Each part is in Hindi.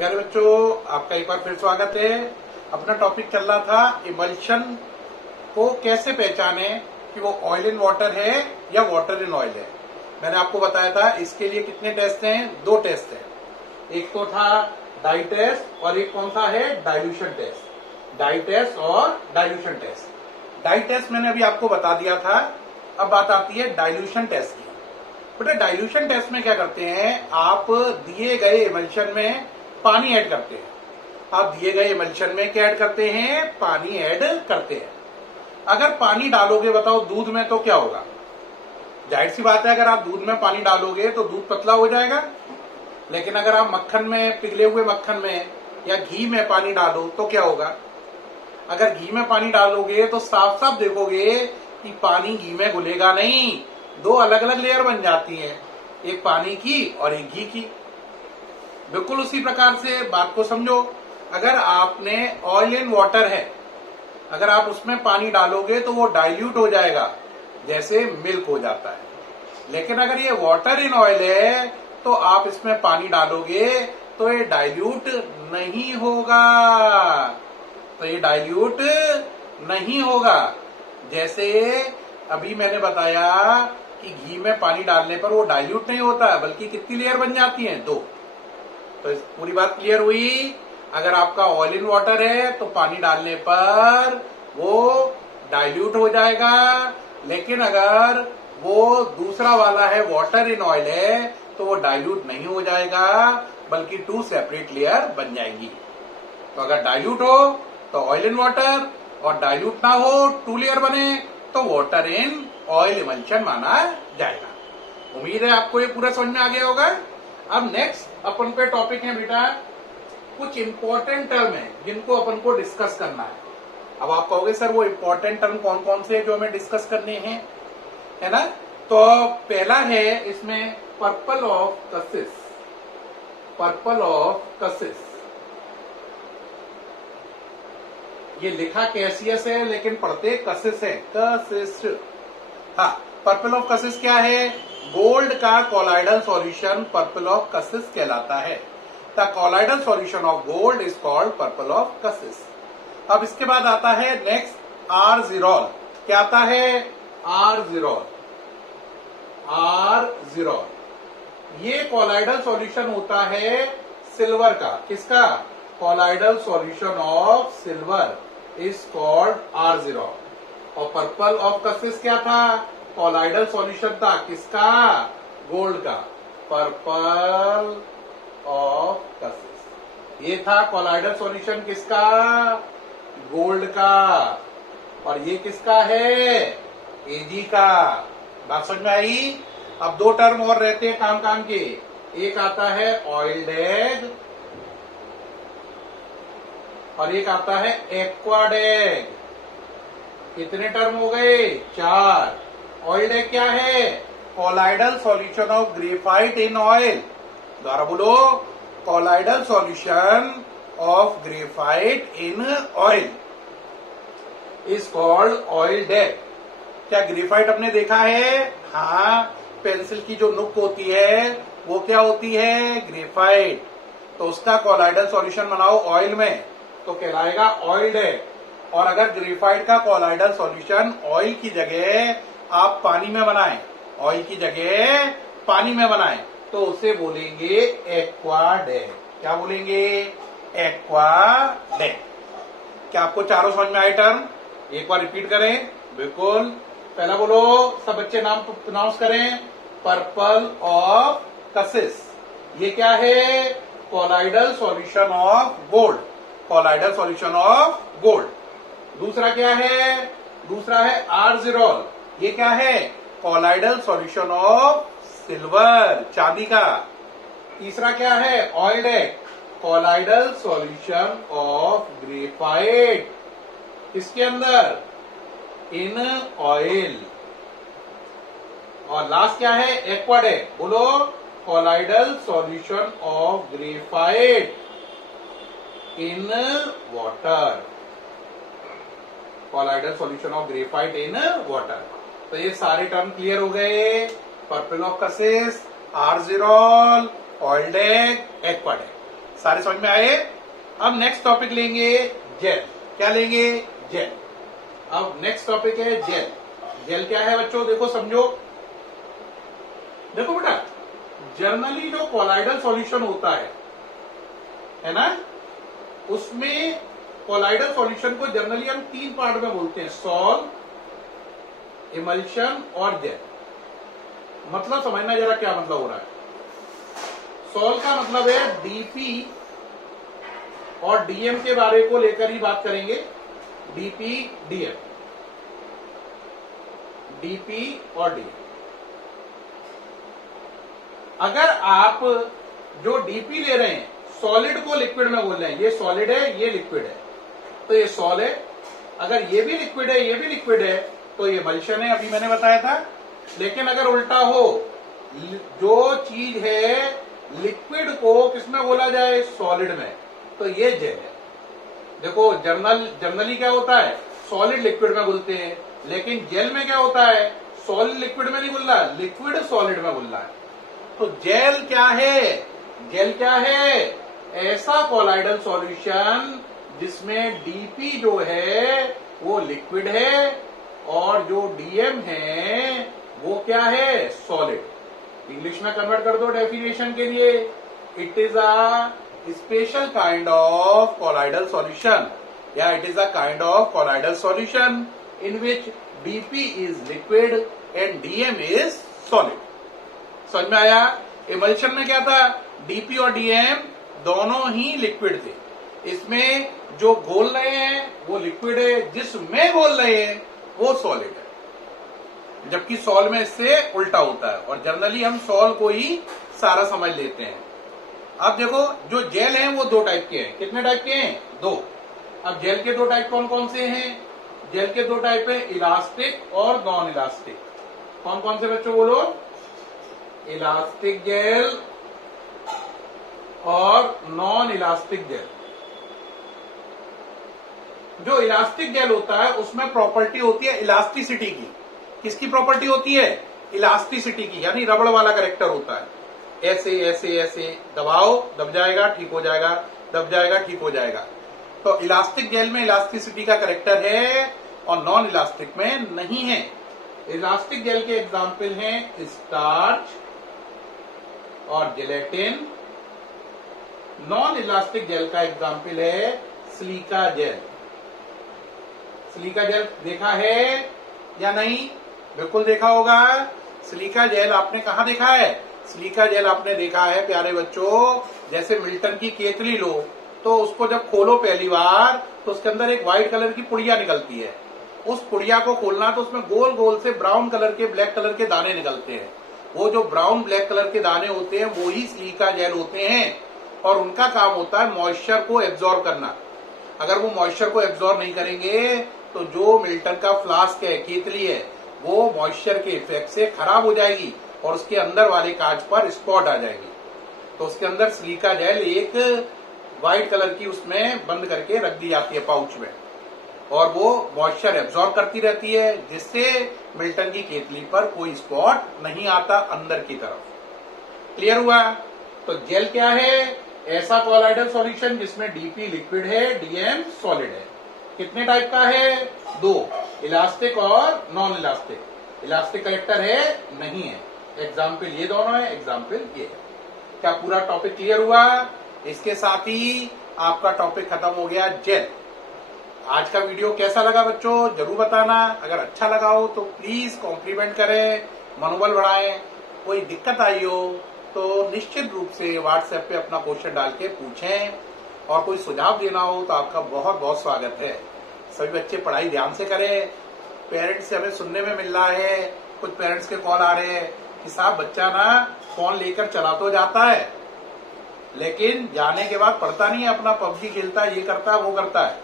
प्यारे बच्चों, आपका एक बार फिर स्वागत है। अपना टॉपिक चल रहा था इमल्शन को कैसे पहचाने कि वो ऑयल इन वाटर है या वाटर इन ऑयल है। मैंने आपको बताया था इसके लिए कितने टेस्ट हैं, 2 टेस्ट हैं। एक तो था डाई टेस्ट और एक कौन सा है, डाइल्यूशन टेस्ट। डाई टेस्ट और डाइल्यूशन टेस्ट। डाई टेस्ट मैंने अभी आपको बता दिया था। अब बात आती है डाइल्यूशन टेस्ट की। बेटा डाइल्यूशन टेस्ट में क्या करते हैं, आप दिए गए इमल्शन में पानी ऐड करते हैं। आप दिए गए इमल्शन में क्या ऐड करते हैं, पानी ऐड करते हैं। अगर पानी डालोगे, बताओ दूध में, तो क्या होगा। जाहिर सी बात है, अगर आप दूध में पानी डालोगे तो दूध पतला हो जाएगा। लेकिन अगर आप मक्खन में, पिघले हुए मक्खन में या घी में पानी डालो तो क्या होगा। अगर घी में पानी डालोगे तो साफ साफ देखोगे कि पानी घी में घुलेगा नहीं, 2 अलग अलग लेयर बन जाती हैं, एक पानी की और एक घी की। बिल्कुल उसी प्रकार से बात को समझो। अगर आपने ऑयल इन वाटर है, अगर आप उसमें पानी डालोगे तो वो डाइल्यूट हो जाएगा, जैसे मिल्क हो जाता है। लेकिन अगर ये वाटर इन ऑयल है तो आप इसमें पानी डालोगे तो ये डाइल्यूट नहीं होगा। तो ये डाइल्यूट नहीं होगा। जैसे अभी मैंने बताया कि घी में पानी डालने पर वो डाइल्यूट नहीं होता, बल्कि कितनी लेयर बन जाती है, 2। तो पूरी बात क्लियर हुई। अगर आपका ऑयल इन वाटर है तो पानी डालने पर वो डाइल्यूट हो जाएगा। लेकिन अगर वो दूसरा वाला है, वाटर इन ऑयल है, तो वो डाइल्यूट नहीं हो जाएगा, बल्कि 2 सेपरेट लेयर बन जाएंगी। तो अगर डाइल्यूट हो तो ऑयल इन वाटर, और डाइल्यूट ना हो, 2 लेयर बने, तो वाटर इन ऑयल इमल्शन माना जाएगा। उम्मीद है आपको ये पूरा समझ में आ गया होगा। अब नेक्स्ट अपन पे टॉपिक है बेटा, कुछ इंपॉर्टेंट टर्म है जिनको अपन को डिस्कस करना है। अब आप कहोगे सर वो इंपॉर्टेंट टर्म कौन कौन से हैं जो हमें डिस्कस करने हैं, है ना। तो पहला है इसमें पर्पल ऑफ कसिस। पर्पल ऑफ कसिस, ये लिखा कैसियस है लेकिन पढ़ते कसिस है, कसिस। हाँ, पर्पल ऑफ कसिस क्या है, गोल्ड का colloidal solution purple of Cassius कहलाता है। The colloidal solution of gold is called purple of Cassius. अब इसके बाद आता है नेक्स्ट आर्जिरॉल। क्या आता है, आर्जिरॉल। आर्जिरॉल ये कोलाइडल सॉल्यूशन होता है सिल्वर का। किसका, colloidal solution of silver is called argyrol. और पर्पल ऑफ कसिस क्या था, कोलाइडल सॉल्यूशन था किसका, गोल्ड का, पर्पल ऑफ कसिस। ये था कोलाइडल सॉल्यूशन किसका, गोल्ड का। और ये किसका है, एजी का। बात समझ में आई। अब 2 टर्म और रहते हैं काम काम के। एक आता है ऑयल्ड एग और एक आता है एक्वाड एग। कितने टर्म हो गए, 4। ऑयल्ड एग क्या है, colloidal solution of graphite in oil. दोबारा बोलो, colloidal solution of graphite in oil is called oiled egg. क्या ग्रेफाइट हमने देखा है, हाँ, पेंसिल की जो नुक होती है वो क्या होती है, ग्रेफाइट। तो उसका कोलाइडल सॉल्यूशन बनाओ ऑयल में तो कहलाएगा ऑयल्ड एग। और अगर ग्रेफाइट का कोलाइडल सॉल्यूशन ऑयल की जगह आप पानी में बनाएं, ऑयल की जगह पानी में बनाएं, तो उसे बोलेंगे एक्वाड एग। क्या बोलेंगे, एक्वाड एग। क्या आपको चारों समझ में आए टर्म, एक बार रिपीट करें। बिल्कुल, पहला बोलो, सब बच्चे नाम प्रोनाउंस करें। पर्पल ऑफ कसिस, ये क्या है, colloidal solution of gold. Colloidal solution of gold. दूसरा क्या है, दूसरा है आर्जिरॉल। ये क्या है, कोलाइडल सॉल्यूशन ऑफ सिल्वर, चांदी का। तीसरा क्या है, oildag, colloidal solution of graphite. किसके अंदर, इन ऑयल। और लास्ट क्या है, एक्वाड एग। बोलो, colloidal solution of graphite in water. Colloidal solution of graphite in water. तो ये सारे टर्म क्लियर हो गए, purple of Cassius, argyrol, oildag, aquadag. सारे समझ में आए। अब नेक्स्ट टॉपिक लेंगे जेल। क्या लेंगे? जेल। अब नेक्स्ट टॉपिक है जेल। जेल क्या है बच्चों? देखो समझो, देखो बेटा, जनरली जो कोलाइडल सॉल्यूशन होता है ना, उसमें कोलाइडल सॉल्यूशन को जनरली हम 3 पार्ट में बोलते हैं, सॉल्व, इमल्शन और जेल। मतलब समझना जरा क्या मतलब हो रहा है। सॉल्व का मतलब है डीपी और डीएम के बारे को लेकर ही बात करेंगे। डीपी डीएम, डीपी और डीएम। अगर आप जो डीपी ले रहे हैं, सॉलिड को लिक्विड में बोल रहे हैं, ये सॉलिड है, ये लिक्विड है, तो ये सॉल है। अगर ये भी लिक्विड है, ये भी लिक्विड है, तो ये इमल्शन है, अभी मैंने बताया था। लेकिन अगर उल्टा हो, जो चीज है लिक्विड को किसमें बोला जाए? सॉलिड में, तो ये जेल है। देखो जनरली क्या होता है, सॉलिड लिक्विड में बोलते हैं, लेकिन जेल में क्या होता है, सॉलिड लिक्विड में नहीं बोल रहा, लिक्विड सॉलिड में बोल रहा है। तो जेल क्या है? जेल क्या है? ऐसा कोलाइडल सॉल्यूशन जिसमें डीपी जो है वो लिक्विड है और जो डीएम है वो क्या है? सॉलिड। इंग्लिश में कन्वर्ट कर दो डेफिनेशन के लिए, it is a special kind of colloidal solution, या it is a kind of colloidal solution in which DP is liquid and DM is solid. समझ में आया? इमल्शन में क्या था? डीपी और डीएम दोनों ही लिक्विड थे। इसमें जो घोल रहे हैं वो लिक्विड है, जिसमें घोल रहे हैं वो सॉलिड है। जबकि सॉल में इससे उल्टा होता है, और जनरली हम सॉल को ही सारा समझ लेते हैं। अब देखो, जो जेल हैं वो 2 टाइप के हैं। कितने टाइप के हैं? 2। अब जेल के 2 टाइप कौन कौन से हैं? जेल के 2 टाइप है, इलास्टिक और नॉन इलास्टिक। कौन कौन से बच्चों बोलो? इलास्टिक जेल और नॉन इलास्टिक जेल। जो इलास्टिक जेल होता है उसमें प्रॉपर्टी होती है इलास्टिसिटी की। किसकी प्रॉपर्टी होती है? इलास्टिसिटी की, यानी रबड़ वाला कैरेक्टर होता है। ऐसे ऐसे ऐसे दबाओ, दब जाएगा, ठीक हो जाएगा, दब जाएगा, ठीक हो जाएगा। तो इलास्टिक जेल में इलास्टिसिटी का कैरेक्टर है और नॉन इलास्टिक में नहीं है। इलास्टिक जेल के एग्जाम्पल हैं स्टार्च और जेलेटिन। नॉन इलास्टिक जेल का एग्जाम्पल है सिलिका जेल। सिलिका जेल देखा है या नहीं? बिल्कुल देखा होगा। सिलिका जेल आपने कहाँ देखा है? सिलिका जेल आपने देखा है प्यारे बच्चों, जैसे मिल्टन की केतली लो, तो उसको जब खोलो पहली बार तो उसके अंदर एक व्हाइट कलर की पुड़िया निकलती है। उस पुड़िया को खोलना तो उसमें गोल गोल से ब्राउन कलर के, ब्लैक कलर के दाने निकलते हैं। वो जो ब्राउन ब्लैक कलर के दाने होते हैं वो ही सिलिका जेल होते हैं, और उनका काम होता है मॉइस्चर को एब्जॉर्ब करना। अगर वो मॉइस्चर को एब्जॉर्ब नहीं करेंगे तो जो मिल्टन का फ्लास्क है, केतली है, वो मॉइस्चर के इफेक्ट से खराब हो जाएगी और उसके अंदर वाले कांच पर स्पॉट आ जाएगी। तो उसके अंदर सिलिका जेल एक व्हाइट कलर की उसमें बंद करके रख दी जाती है पाउच में, और वो मॉइस्चर एब्जॉर्ब करती रहती है, जिससे मिल्टन की केतली पर कोई स्पॉट नहीं आता अंदर की तरफ। क्लियर हुआ? तो जेल क्या है? ऐसा कोलाइडल सॉल्यूशन जिसमें डीपी लिक्विड है, डीएम सॉलिड है। कितने टाइप का है? 2, इलास्टिक और नॉन इलास्टिक। इलास्टिक करेक्टर है? नहीं है। एग्जाम्पल ये दोनों है, एग्जाम्पल ये है। क्या पूरा टॉपिक क्लियर हुआ? इसके साथ ही आपका टॉपिक खत्म हो गया जेल। आज का वीडियो कैसा लगा बच्चों? जरूर बताना। अगर अच्छा लगा हो तो प्लीज कॉम्प्लीमेंट करें, मनोबल बढ़ाएं। कोई दिक्कत आई हो तो निश्चित रूप से व्हाट्सएप पे अपना क्वेश्चन डाल के पूछें, और कोई सुझाव देना हो तो आपका बहुत बहुत स्वागत है। सभी बच्चे पढ़ाई ध्यान से करें। पेरेंट्स से हमें सुनने में मिल रहा है, कुछ पेरेंट्स के कॉल आ रहे हैं कि साहब बच्चा ना फोन लेकर चला तो जाता है, लेकिन जाने के बाद पढ़ता नहीं है, अपना पबजी खेलता है, ये करता है, वो करता है,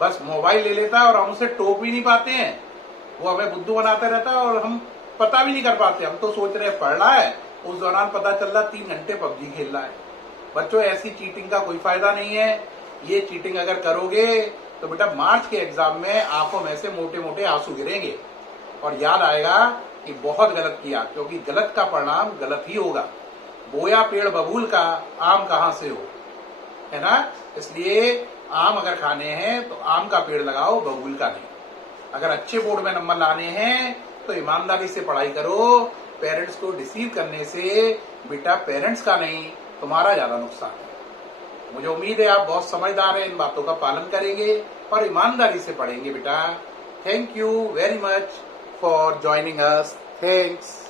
बस मोबाइल ले लेता है और हम उसे टोक भी नहीं पाते हैं। वो हमें बुद्धू बनाता रहता है और हम पता भी नहीं कर पाते। हम तो सोच रहे हैं पढ़ रहा है, उस दौरान पता चल रहा 3 घंटे पबजी खेल रहा है। बच्चों, ऐसी चीटिंग का कोई फायदा नहीं है। ये चीटिंग अगर करोगे तो बेटा मार्च के एग्जाम में आंखों में से मोटे मोटे आंसू गिरेंगे और याद आएगा कि बहुत गलत किया, क्योंकि गलत का परिणाम गलत ही होगा। बोया पेड़ बबूल का, आम कहां से हो। है ना। इसलिए आम अगर खाने हैं तो आम का पेड़ लगाओ, बबूल का नहीं। अगर अच्छे बोर्ड में नंबर लाने हैं तो ईमानदारी से पढ़ाई करो। पेरेंट्स को डिसीव करने से बेटा पेरेंट्स का नहीं, तुम्हारा ज्यादा नुकसान है। मुझे उम्मीद है आप बहुत समझदार हैं, इन बातों का पालन करेंगे और ईमानदारी से पढ़ेंगे बेटा। Thank you very much for joining us. Thanks.